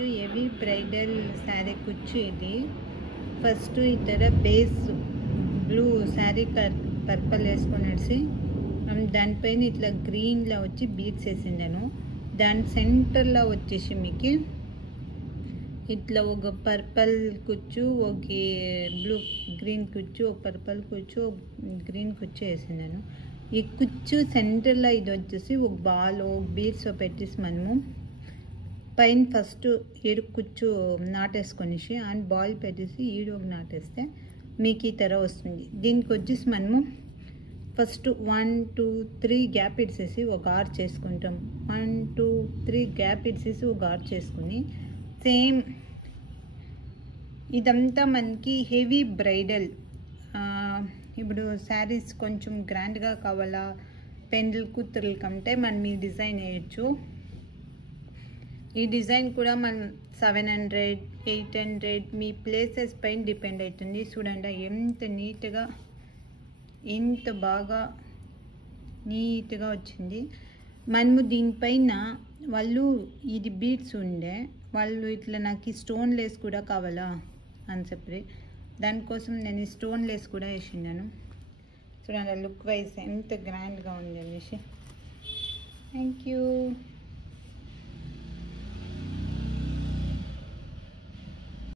Heavy bridal sari ಕುಚ್ಚು ఇది first ఇతర బేస్ బ్లూ శారీ పర్పల్ వేసుకొనేసి దానిపైన ఇట్లా గ్రీన్లో వచ్చి బీడ్స్ వేసిండాను. దాని సెంటర్లో వచ్చేసి మీకు ఇట్లా ఒక పర్పల్ కుచ్చు, ఒక బ్లూ గ్రీన్ కుచ్చు, ఒక పర్పల్ కుచ్చు, గ్రీన్ కుచ్చు వేసిండాను. ఈ కుచ్చు సెంటర్లో ఇది వచ్చేసి ఒక బాల్ బీడ్స్ పెట్టేసి మనము పైన ఫస్ట్ ఈడు కుచ్చు నాటేసుకొనేసి అండ్ బాల్ పెట్టేసి ఈడు ఒక నాటేస్తే మీకు ఈ తెర వస్తుంది. దీనికి వచ్చేసి మనము ఫస్ట్ 1 2 3 గ్యాప్ ఇడ్సేసి ఒక ఆర్ చేసుకుంటాం. 1 2 3 గ్యాప్ ఇడ్సేసి ఒక ఆర్ చేసుకుని సేమ్ ఇదంతా మనకి హెవీ బ్రైడల్. ఇప్పుడు శారీస్ కొంచెం గ్రాండ్గా కావాలా పెండ్లు కూతురుల కంటే మనం ఈ డిజైన్ వేయచ్చు. ఈ డిజైన్ కూడా మనం 700 800 మీ ప్లేసెస్ పైన డిపెండ్ అవుతుంది. చూడండి ఎంత నీట్గా ఎంత బాగా నీట్గా వచ్చింది. మనము దీనిపైన వాళ్ళు ఇది బీడ్స్ ఉండే వాళ్ళు ఇట్లా నాకు ఈ స్టోన్ లేస్ కూడా కావాలా అని చెప్పి దానికోసం నేను ఈ స్టోన్ లేస్ కూడా వేసినాను. చూడండి లుక్ వైజ్ ఎంత గ్రాండ్గా ఉంది అనేసి. Thank you.